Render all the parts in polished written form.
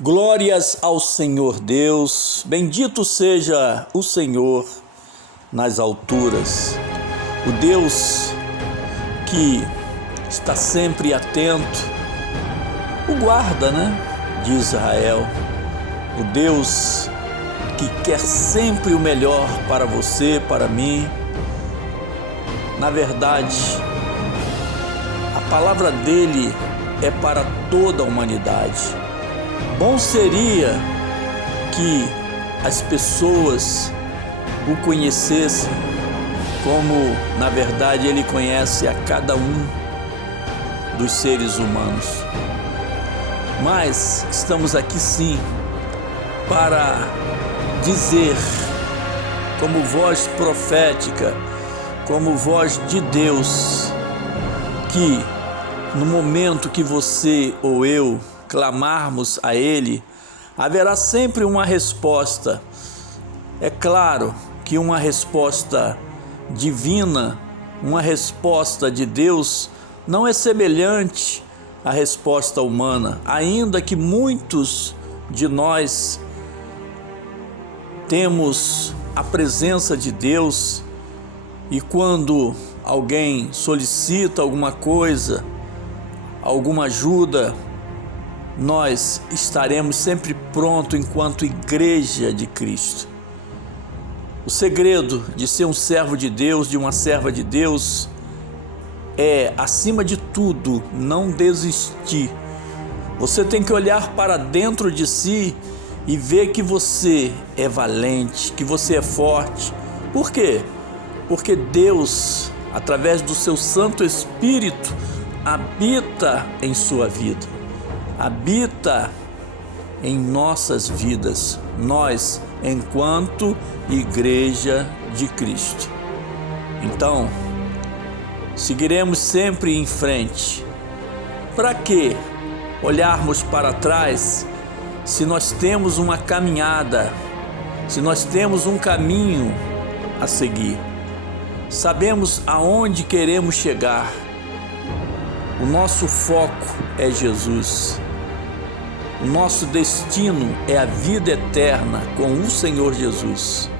Glórias ao Senhor Deus, bendito seja o Senhor nas alturas, o Deus que está sempre atento, o guarda, de Israel, o Deus que quer sempre o melhor para você, para mim. Na verdade, a palavra dele é para toda a humanidade. Bom seria que as pessoas o conhecessem como, na verdade, ele conhece a cada um dos seres humanos. Mas estamos aqui sim para dizer, como voz profética, como voz de Deus, que no momento que você ou eu clamarmos a Ele, haverá sempre uma resposta. É claro que uma resposta divina, uma resposta de Deus, não é semelhante à resposta humana, ainda que muitos de nós temos a presença de Deus e quando alguém solicita alguma coisa, alguma ajuda, nós estaremos sempre prontos enquanto igreja de Cristo. O segredo de ser um servo de Deus, de uma serva de Deus, é, acima de tudo, não desistir. Você tem que olhar para dentro de si e ver que você é valente, que você é forte. Por quê? Porque Deus, através do seu Santo Espírito, habita em sua vida, habita em nossas vidas, nós, enquanto Igreja de Cristo. Então, seguiremos sempre em frente. Para que olharmos para trás se nós temos uma caminhada, se nós temos um caminho a seguir? Sabemos aonde queremos chegar. O nosso foco é Jesus. O nosso destino é a vida eterna com o Senhor Jesus,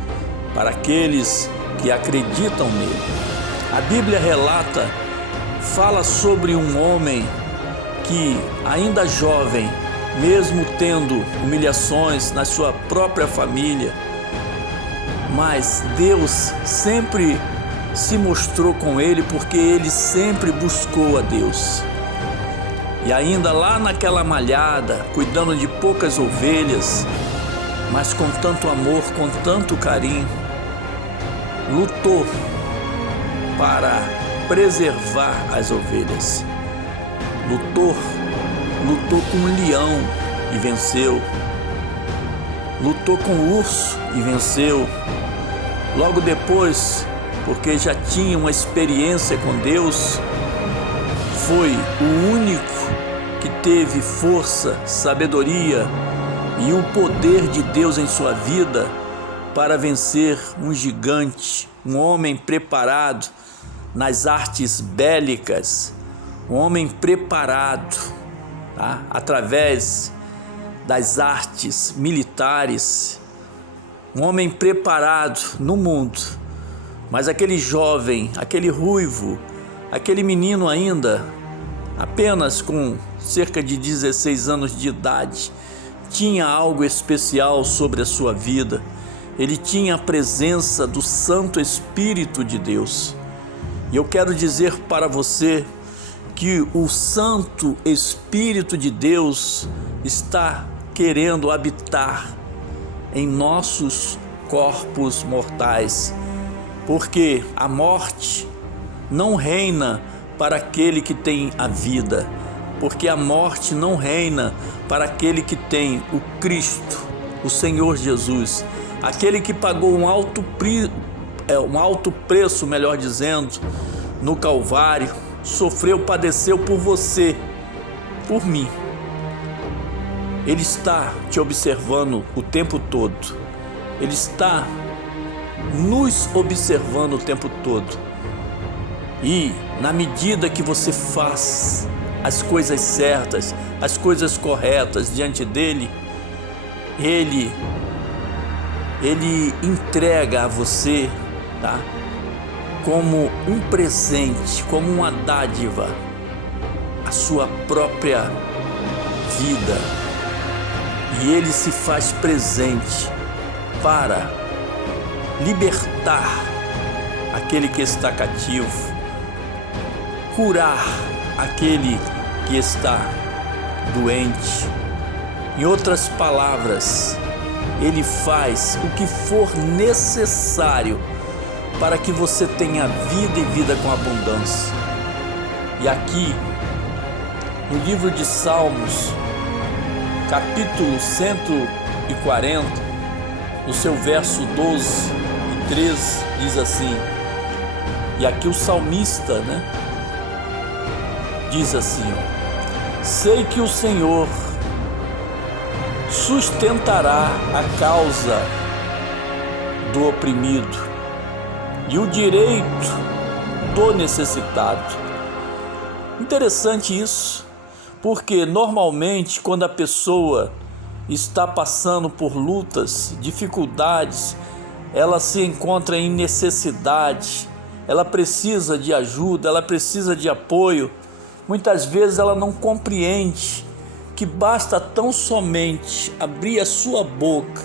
para aqueles que acreditam nele. A Bíblia relata, fala sobre um homem que, ainda jovem, mesmo tendo humilhações na sua própria família, mas Deus sempre se mostrou com ele porque ele sempre buscou a Deus. E ainda lá naquela malhada, cuidando de poucas ovelhas, mas com tanto amor, com tanto carinho, lutou para preservar as ovelhas. Lutou com um leão e venceu. Lutou com o urso e venceu. Logo depois, porque já tinha uma experiência com Deus, foi o único que teve força, sabedoria e o poder de Deus em sua vida para vencer um gigante, um homem preparado nas artes bélicas, um homem preparado, através das artes militares, um homem preparado no mundo. Mas aquele jovem, aquele ruivo, aquele menino ainda, apenas com cerca de 16 anos de idade, tinha algo especial sobre a sua vida. Ele tinha a presença do Santo Espírito de Deus. E eu quero dizer para você que o Santo Espírito de Deus está querendo habitar em nossos corpos mortais, porque a morte não reina para aquele que tem a vida, porque a morte não reina para aquele que tem o Cristo, o Senhor Jesus, aquele que pagou um alto preço, melhor dizendo, no Calvário, sofreu, padeceu por você, por mim. Ele está te observando o tempo todo, ele está nos observando o tempo todo. E na medida que você faz as coisas certas, as coisas corretas diante dele, ele entrega a você, tá? Como um presente, como uma dádiva, a sua própria vida. E ele se faz presente para libertar aquele que está cativo, curar aquele que está doente. Em outras palavras, ele faz o que for necessário para que você tenha vida e vida com abundância. E aqui, no livro de Salmos, capítulo 140, no seu verso 12 e 13, diz assim, e aqui o salmista, diz assim, sei que o Senhor sustentará a causa do oprimido e o direito do necessitado. Interessante isso, porque normalmente quando a pessoa está passando por lutas, dificuldades, ela se encontra em necessidade, ela precisa de ajuda, ela precisa de apoio. Muitas vezes ela não compreende que basta tão somente abrir a sua boca,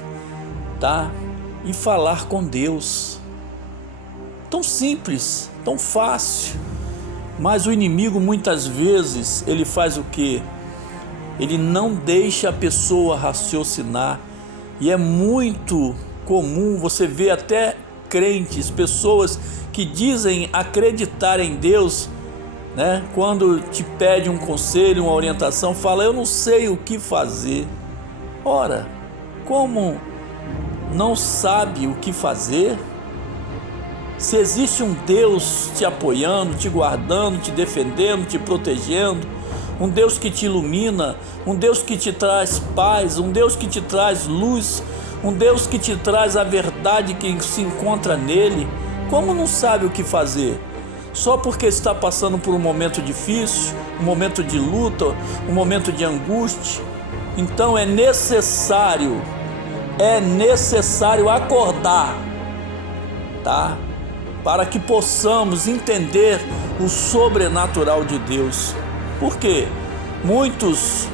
tá? E falar com Deus. Tão simples, tão fácil. Mas o inimigo muitas vezes ele faz o quê? Ele não deixa a pessoa raciocinar. E é muito comum você ver até crentes, pessoas que dizem acreditar em Deus, quando te pede um conselho, uma orientação, fala, eu não sei o que fazer. Ora, como não sabe o que fazer? Se existe um Deus te apoiando, te guardando, te defendendo, te protegendo, um Deus que te ilumina, um Deus que te traz paz, um Deus que te traz luz, um Deus que te traz a verdade que se encontra nele, como não sabe o que fazer? Só porque está passando por um momento difícil, um momento de luta, um momento de angústia. Então é necessário acordar, tá? Para que possamos entender o sobrenatural de Deus. Porque muitos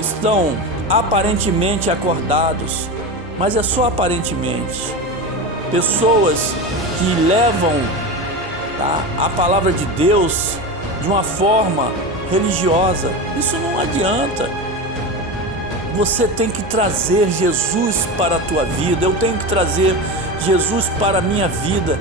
estão aparentemente acordados, mas é só aparentemente. Pessoas que levam a palavra de Deus de uma forma religiosa, isso não adianta. Você tem que trazer Jesus para a tua vida, eu tenho que trazer Jesus para a minha vida.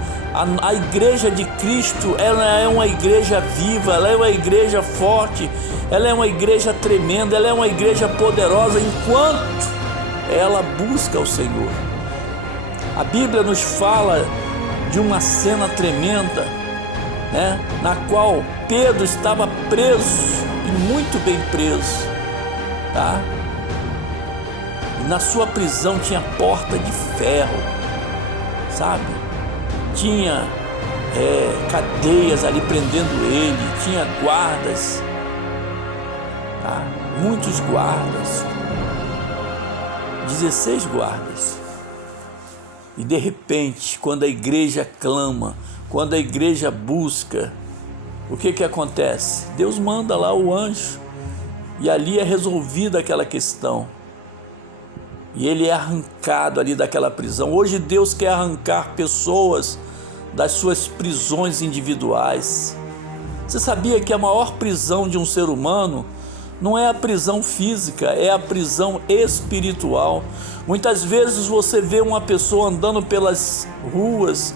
A igreja de Cristo, ela é uma igreja viva, ela é uma igreja forte, ela é uma igreja tremenda, ela é uma igreja poderosa enquanto ela busca o Senhor. A Bíblia nos fala de uma cena tremenda, na qual Pedro estava preso, e muito bem preso, tá? E na sua prisão tinha porta de ferro, sabe? Tinha cadeias ali prendendo ele, tinha guardas, tá? Muitos guardas, 16 guardas. E de repente, quando a igreja clama, quando a igreja busca, o que acontece? Deus manda lá o anjo e ali é resolvida aquela questão. E ele é arrancado ali daquela prisão. Hoje Deus quer arrancar pessoas das suas prisões individuais. Você sabia que a maior prisão de um ser humano não é a prisão física, é a prisão espiritual. Muitas vezes você vê uma pessoa andando pelas ruas,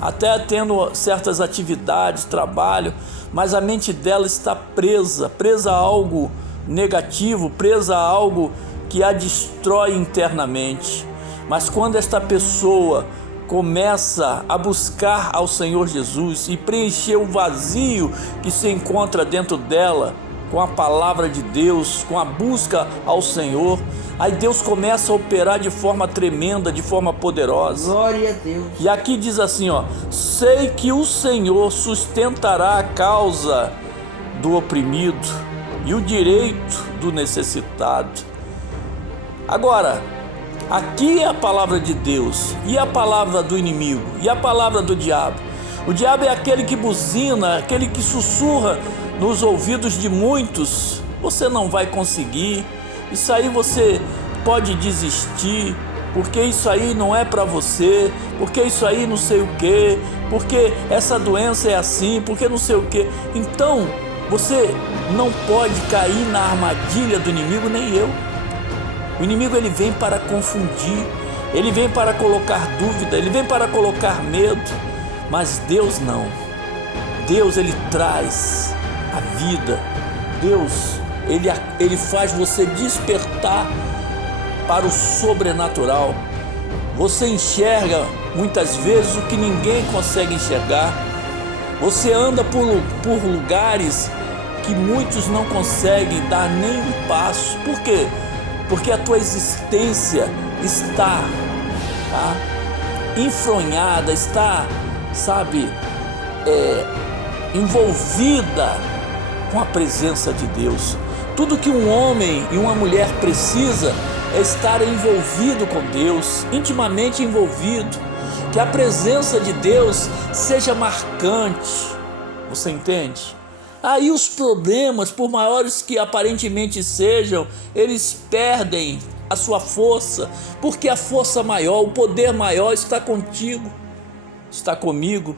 até tendo certas atividades, trabalho, mas a mente dela está presa a algo negativo, presa a algo que a destrói internamente. Mas quando esta pessoa começa a buscar ao Senhor Jesus e preencher o vazio que se encontra dentro dela com a palavra de Deus, com a busca ao Senhor, aí Deus começa a operar de forma tremenda, de forma poderosa. Glória a Deus. E aqui diz assim, sei que o Senhor sustentará a causa do oprimido e o direito do necessitado. Agora, aqui é a palavra de Deus e a palavra do inimigo e a palavra do diabo. O diabo é aquele que buzina, aquele que sussurra nos ouvidos de muitos: você não vai conseguir, isso aí você pode desistir, porque isso aí não é para você, porque isso aí não sei o que, porque essa doença é assim, porque não sei o que. Então você não pode cair na armadilha do inimigo, nem eu. O inimigo, ele vem para confundir, ele vem para colocar dúvida, ele vem para colocar medo, mas Deus não. Deus, ele traz a vida. Deus, ele faz você despertar para o sobrenatural. Você enxerga muitas vezes o que ninguém consegue enxergar. Você anda por lugares que muitos não conseguem dar nem um passo. Por quê? Porque a tua existência está enfronhada, está, envolvida com a presença de Deus. Tudo que um homem e uma mulher precisa é estar envolvido com Deus, intimamente envolvido, que a presença de Deus seja marcante. Você entende? Aí os problemas, por maiores que aparentemente sejam, eles perdem a sua força, porque a força maior, o poder maior está contigo, está comigo.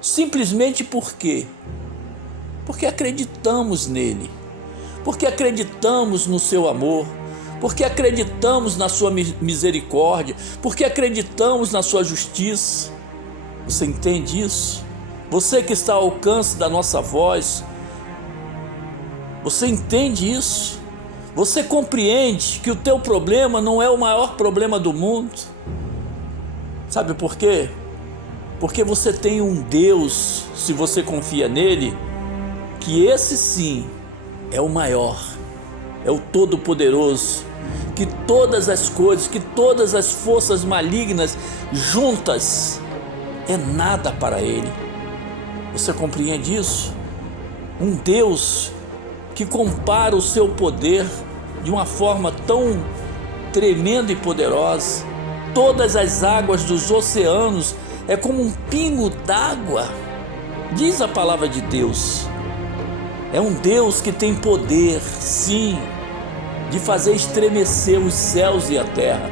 Simplesmente por quê? Porque acreditamos nele, porque acreditamos no seu amor, porque acreditamos na sua misericórdia, porque acreditamos na sua justiça. Você entende isso? Você que está ao alcance da nossa voz, você entende isso? Você compreende que o teu problema não é o maior problema do mundo? Sabe por quê? Porque você tem um Deus, se você confia nele, que esse sim é o maior, é o Todo-Poderoso, que todas as coisas, que todas as forças malignas juntas é nada para ele. Você compreende isso? Um Deus que compara o seu poder de uma forma tão tremenda e poderosa. Todas as águas dos oceanos é como um pingo d'água, diz a palavra de Deus. É um Deus que tem poder, sim, de fazer estremecer os céus e a terra.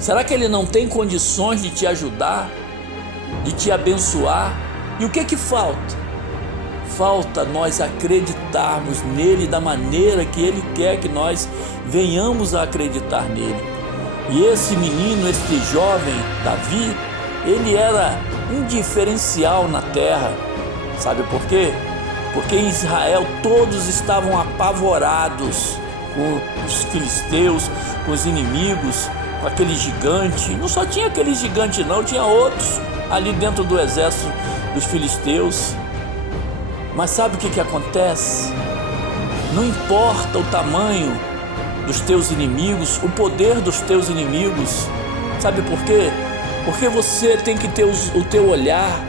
Será que ele não tem condições de te ajudar, de te abençoar? E o que falta? Falta nós acreditarmos nele da maneira que ele quer que nós venhamos a acreditar nele. E esse menino, este jovem Davi, ele era um diferencial na terra. Sabe por quê? Porque em Israel todos estavam apavorados com os filisteus, com os inimigos, com aquele gigante. Não só tinha aquele gigante não, tinha outros ali dentro do exército dos filisteus. Mas sabe o que acontece? Não importa o tamanho dos teus inimigos, o poder dos teus inimigos. Sabe por quê? Porque você tem que ter o teu olhar,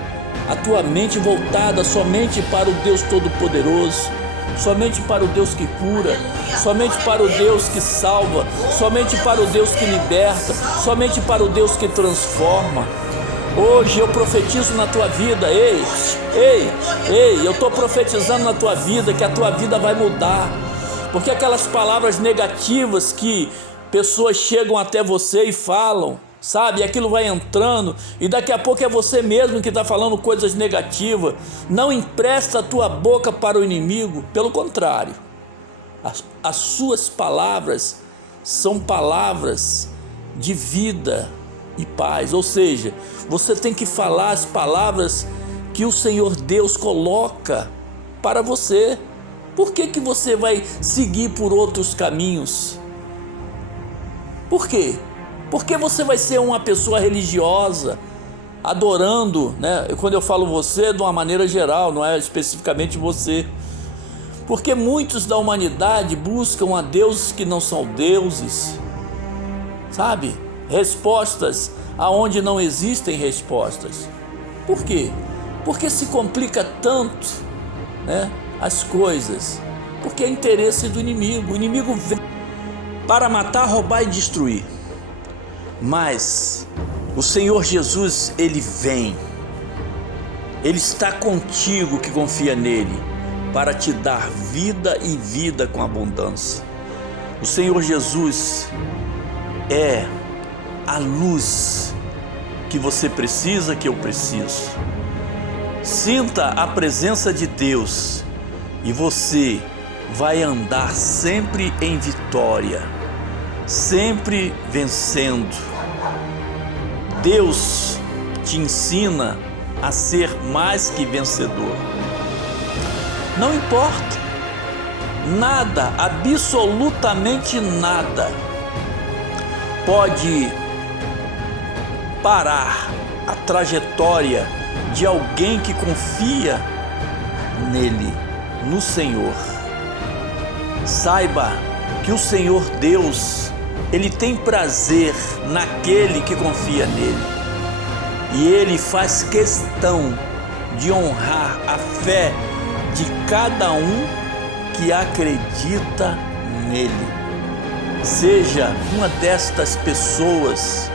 a tua mente voltada somente para o Deus Todo-Poderoso, somente para o Deus que cura, somente para o Deus que salva, somente para o Deus que liberta, somente para o Deus que transforma. Hoje eu profetizo na tua vida, eu estou profetizando na tua vida que a tua vida vai mudar, porque aquelas palavras negativas que pessoas chegam até você e falam, sabe, aquilo vai entrando e daqui a pouco é você mesmo que está falando coisas negativas. Não empresta a tua boca para o inimigo, pelo contrário, as suas palavras são palavras de vida e paz, ou seja, você tem que falar as palavras que o Senhor Deus coloca para você. Por que você vai seguir por outros caminhos? Por quê? Porque você vai ser uma pessoa religiosa, adorando, né? Quando eu falo você, de uma maneira geral, não é especificamente você. Porque muitos da humanidade buscam a deuses que não são deuses, sabe? Respostas aonde não existem respostas. Por quê? Porque se complica tanto, né, as coisas. porque é interesse do inimigo. O inimigo vem para matar, roubar e destruir. Mas o Senhor Jesus, Ele vem. Ele está contigo que confia nele, para te dar vida e vida com abundância. O Senhor Jesus é a luz que você precisa, que eu preciso. Sinta a presença de Deus e você vai andar sempre em vitória, sempre vencendo. Deus te ensina a ser mais que vencedor. Não importa, nada, absolutamente nada, pode parar a trajetória de alguém que confia nele, no Senhor. Saiba que o Senhor Deus, Ele tem prazer naquele que confia nele. E Ele faz questão de honrar a fé de cada um que acredita nele. Seja uma destas pessoas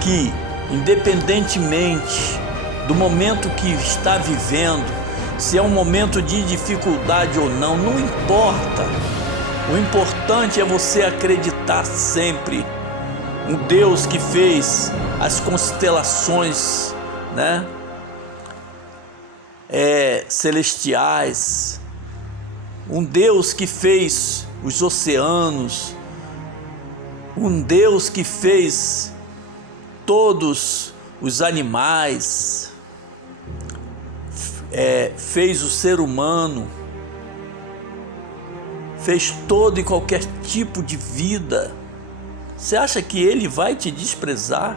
que, independentemente do momento que está vivendo, se é um momento de dificuldade ou não, não importa. O importante é você acreditar sempre. Um Deus que fez as constelações, celestiais. Um Deus que fez os oceanos. Um Deus que fez todos os animais. Fez o ser humano. Fez todo e qualquer tipo de vida. Você acha que Ele vai te desprezar?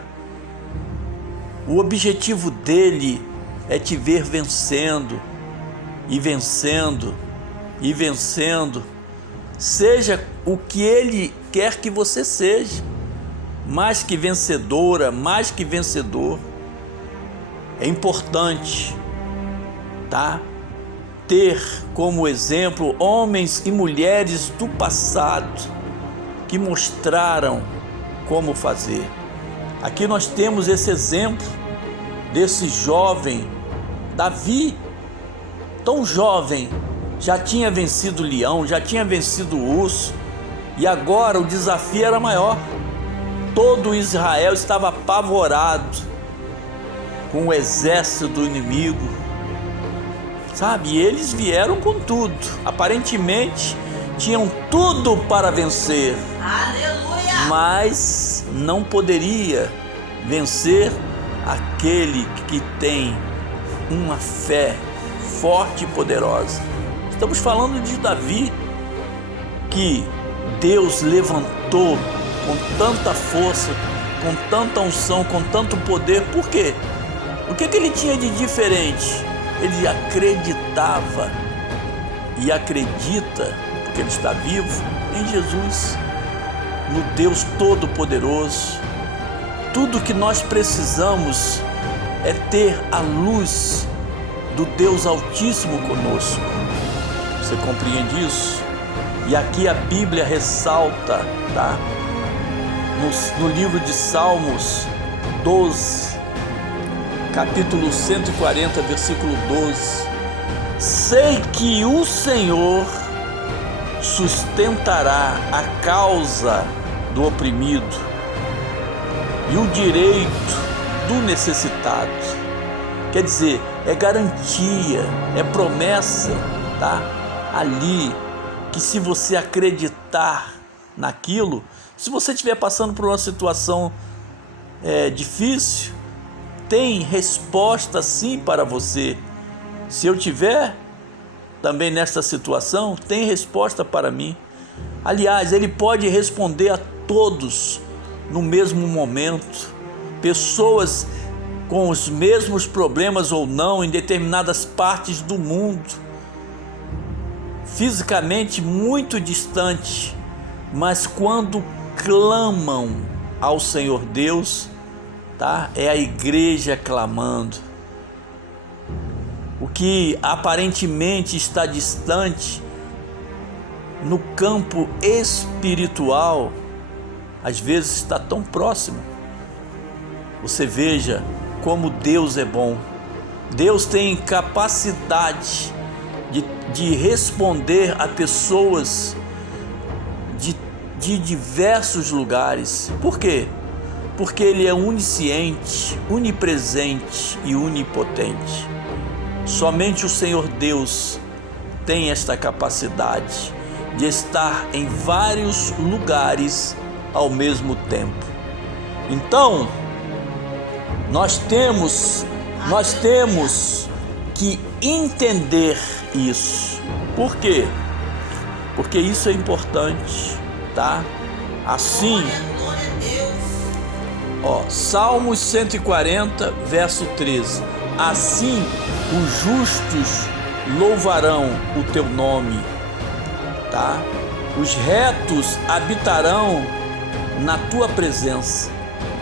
O objetivo dele é te ver vencendo, e vencendo, e vencendo. Seja o que Ele quer que você seja, mais que vencedora, mais que vencedor. É importante, ter como exemplo homens e mulheres do passado que mostraram como fazer. Aqui nós temos esse exemplo desse jovem Davi, tão jovem, já tinha vencido o leão, já tinha vencido o urso, e agora o desafio era maior. Todo Israel estava apavorado com o exército do inimigo, e eles vieram com tudo, aparentemente tinham tudo para vencer. Aleluia! Mas não poderia vencer aquele que tem uma fé forte e poderosa. Estamos falando de Davi, que Deus levantou com tanta força, com tanta unção, com tanto poder. Por quê? O que ele tinha de diferente? Ele acreditava e acredita, porque ele está vivo, em Jesus, no Deus Todo-Poderoso. Tudo que nós precisamos é ter a luz do Deus Altíssimo conosco. Você compreende isso? E aqui a Bíblia ressalta, no livro de Salmos 12, capítulo 140, versículo 12: sei que o Senhor sustentará a causa do oprimido e o direito do necessitado. Quer dizer, é garantia, é promessa, ali, que se você acreditar naquilo, se você estiver passando por uma situação difícil, tem resposta sim para você. Se eu tiver também nesta situação, tem resposta para mim. Aliás, Ele pode responder a todos no mesmo momento. Pessoas com os mesmos problemas ou não, em determinadas partes do mundo, fisicamente muito distante, mas quando clamam ao Senhor Deus, é a igreja clamando. O que aparentemente está distante no campo espiritual, às vezes está tão próximo. Você veja como Deus é bom. Deus tem capacidade de responder a pessoas de diversos lugares. Por quê? Porque Ele é onisciente, onipresente e onipotente. Somente o Senhor Deus tem esta capacidade de estar em vários lugares ao mesmo tempo. Então, nós temos que entender isso. Por quê? Porque isso é importante, tá? Assim, Salmos 140, verso 13. Assim os justos louvarão o teu nome, tá? Os retos habitarão na tua presença.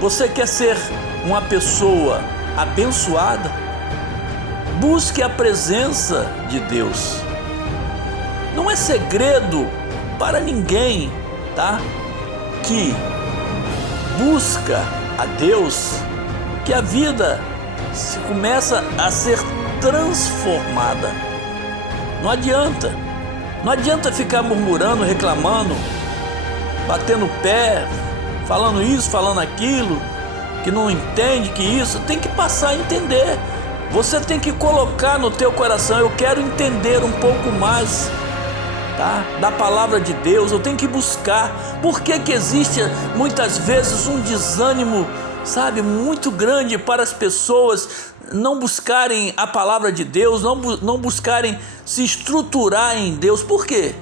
Você quer ser uma pessoa abençoada? Busque a presença de Deus. Não é segredo para ninguém, tá? Que busca a Deus, que a vida se começa a ser transformada. Não adianta ficar murmurando, reclamando, batendo o pé, falando isso, falando aquilo, que não entende, que isso. Tem que passar a entender. Você tem que colocar no teu coração: eu quero entender um pouco mais, tá, da palavra de Deus. Eu tenho que buscar. Por que existe muitas vezes um desânimo, sabe, muito grande para as pessoas não buscarem a palavra de Deus, não buscarem se estruturar em Deus? Por quê?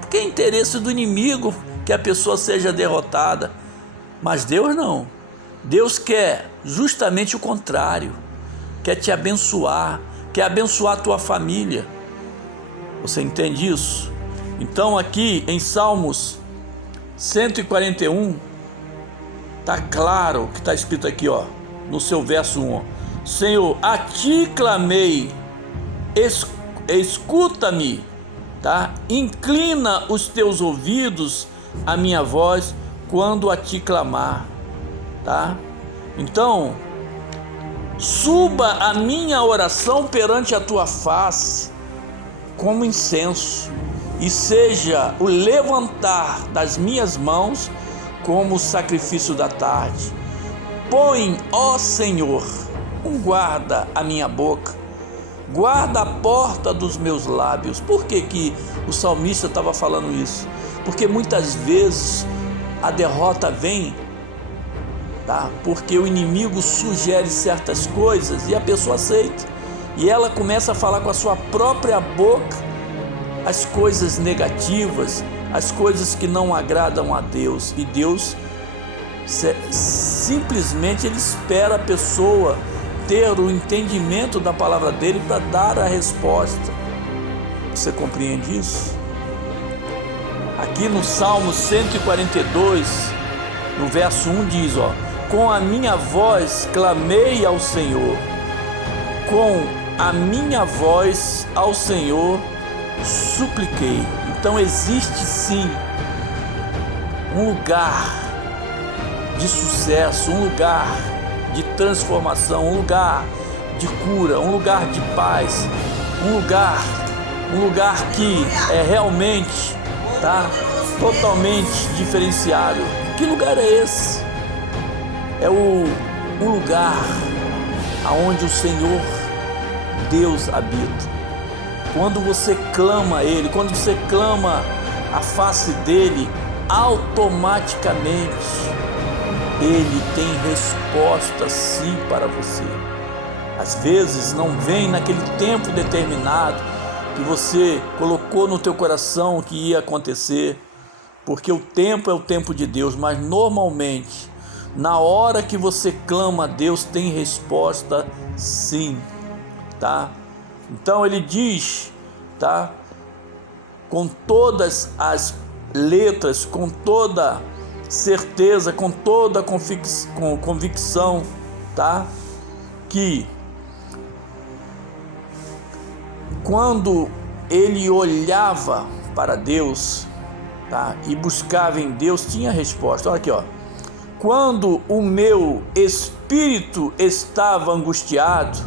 Porque é interesse do inimigo que a pessoa seja derrotada. Mas Deus não. Deus quer justamente o contrário. Quer te abençoar, quer abençoar a tua família. Você entende isso? Então aqui em Salmos 141, está claro que está escrito aqui, no seu verso 1. Senhor, a ti clamei, escuta-me, tá? Inclina os teus ouvidos à minha voz quando a ti clamar, tá? Então, suba a minha oração perante a tua face como incenso, e seja o levantar das minhas mãos como o sacrifício da tarde. Põe, ó Senhor, um guarda à minha boca, guarda a porta dos meus lábios. Por que o salmista estava falando isso? Porque muitas vezes a derrota vem, tá? Porque o inimigo sugere certas coisas e a pessoa aceita, e ela começa a falar com a sua própria boca as coisas negativas, as coisas que não agradam a Deus. E Deus simplesmente ele espera a pessoa ter o entendimento da palavra dele para dar a resposta. Você compreende isso? Aqui no Salmo 142, no verso 1 diz, com a minha voz clamei ao Senhor, com a minha voz ao Senhor supliquei. Então existe sim um lugar de sucesso, um lugar de transformação, um lugar de cura, um lugar de paz, um lugar que é realmente, tá, totalmente diferenciado. Que lugar é esse? É o lugar aonde o Senhor Deus habita. Quando você clama a Ele, quando você clama a face dEle, automaticamente Ele tem resposta sim para você. Às vezes não vem naquele tempo determinado que você colocou no teu coração que ia acontecer, porque o tempo é o tempo de Deus, mas normalmente, na hora que você clama a Deus, tem resposta sim, tá? Então ele diz, tá? Com todas as letras, com toda certeza, com toda convicção, tá? Que quando ele olhava para Deus, tá? E buscava em Deus, tinha resposta. Olha aqui, ó. Quando o meu espírito estava angustiado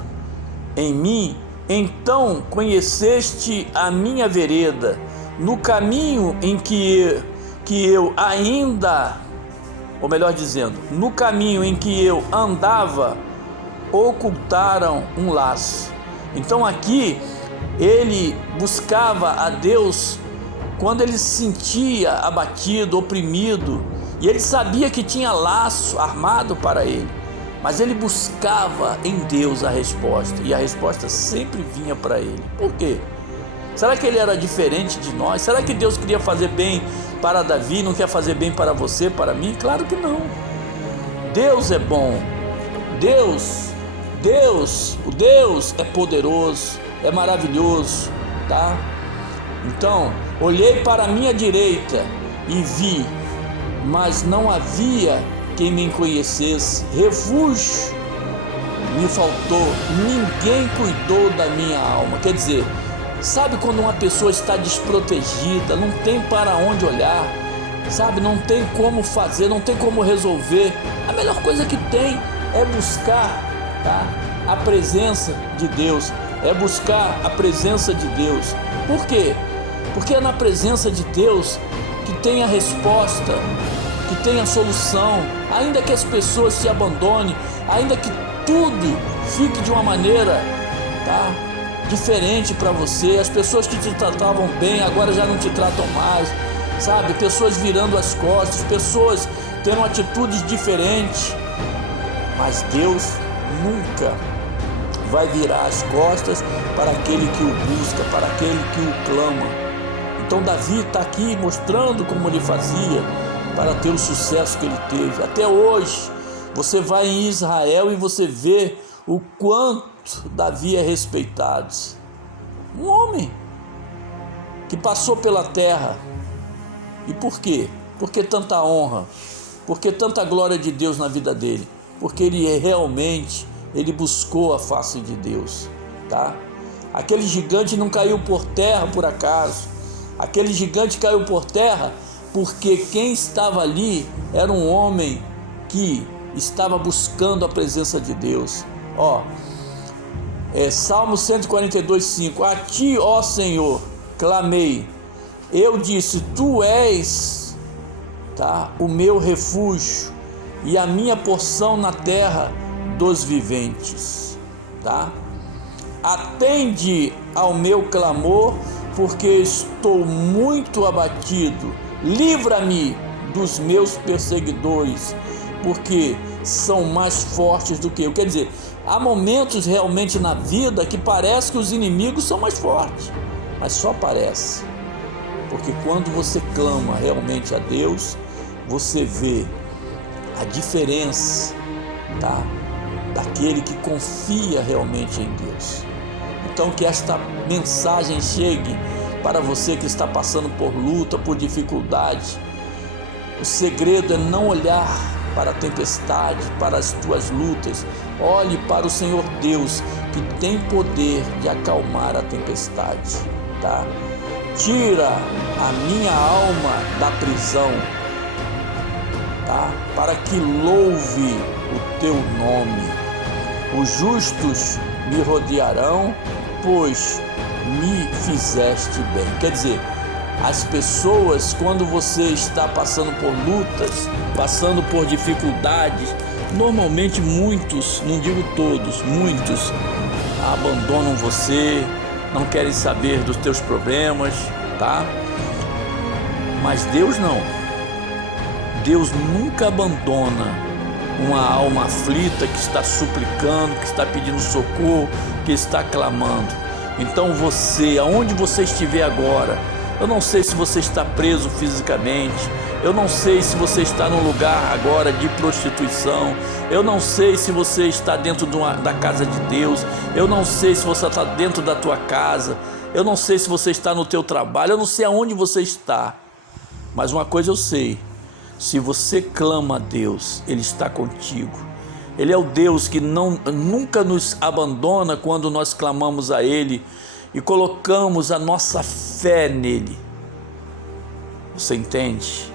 em mim, então conheceste a minha vereda, no caminho em que eu ainda, ou melhor dizendo, no caminho em que eu andava, ocultaram um laço. Então aqui ele buscava a Deus quando ele se sentia abatido, oprimido, e ele sabia que tinha laço armado para ele, mas ele buscava em Deus a resposta, e a resposta sempre vinha para ele. Por quê? Será que ele era diferente de nós? Será que Deus queria fazer bem para Davi, não quer fazer bem para você, para mim? Claro que não. Deus é bom. Deus é poderoso, é maravilhoso, tá? Então, olhei para a minha direita e vi, mas não havia quem me conhecesse. Refúgio me faltou, ninguém cuidou da minha alma. Quer dizer, sabe quando uma pessoa está desprotegida, não tem para onde olhar, sabe, não tem como fazer, não tem como resolver, a melhor coisa que tem é buscar, tá, a presença de Deus, é buscar a presença de Deus. Por quê? Porque é na presença de Deus que tem a resposta, que tem a solução. Ainda que as pessoas se abandonem, ainda que tudo fique de uma maneira, tá, diferente para você, as pessoas que te tratavam bem agora já não te tratam mais, sabe, pessoas virando as costas, pessoas tendo atitudes diferentes, mas Deus nunca vai virar as costas para aquele que o busca, para aquele que o clama. Então Davi está aqui mostrando como ele fazia para ter o sucesso que ele teve. Até hoje você vai em Israel e você vê o quanto Davi é respeitado. Um homem que passou pela terra. E por quê? Por que tanta honra? Por que tanta glória de Deus na vida dele? Porque ele buscou a face de Deus, tá? Aquele gigante não caiu por terra por acaso. Aquele gigante caiu por terra porque quem estava ali era um homem que estava buscando a presença de Deus. Salmo 142:5. A ti, ó Senhor, clamei. Eu disse, tu és, tá, o meu refúgio e a minha porção na terra dos viventes, tá? Atende ao meu clamor, porque estou muito abatido. Livra-me dos meus perseguidores, porque são mais fortes do que eu. Quer dizer, há momentos realmente na vida que parece que os inimigos são mais fortes, mas só parece, porque quando você clama realmente a Deus, você vê a diferença, tá, daquele que confia realmente em Deus. Então que esta mensagem chegue para você que está passando por luta, por dificuldade. O segredo é não olhar para a tempestade, para as tuas lutas. Olhe para o Senhor Deus, que tem poder de acalmar a tempestade, tá? Tira a minha alma da prisão, tá? Para que louve o teu nome. Os justos me rodearão, pois me fizeste bem. Quer dizer, as pessoas, quando você está passando por lutas, passando por dificuldades, normalmente muitos, não digo todos, muitos abandonam você, não querem saber dos teus problemas, tá? Mas Deus não. Deus nunca abandona uma alma aflita que está suplicando, que está pedindo socorro, que está clamando. Então você, aonde você estiver agora, eu não sei se você está preso fisicamente, eu não sei se você está num lugar agora de prostituição, eu não sei se você está dentro da casa de Deus, eu não sei se você está dentro da tua casa, eu não sei se você está no teu trabalho, eu não sei aonde você está, mas uma coisa eu sei: se você clama a Deus, Ele está contigo. Ele é o Deus que nunca nos abandona quando nós clamamos a Ele e colocamos a nossa fé nele. Você entende?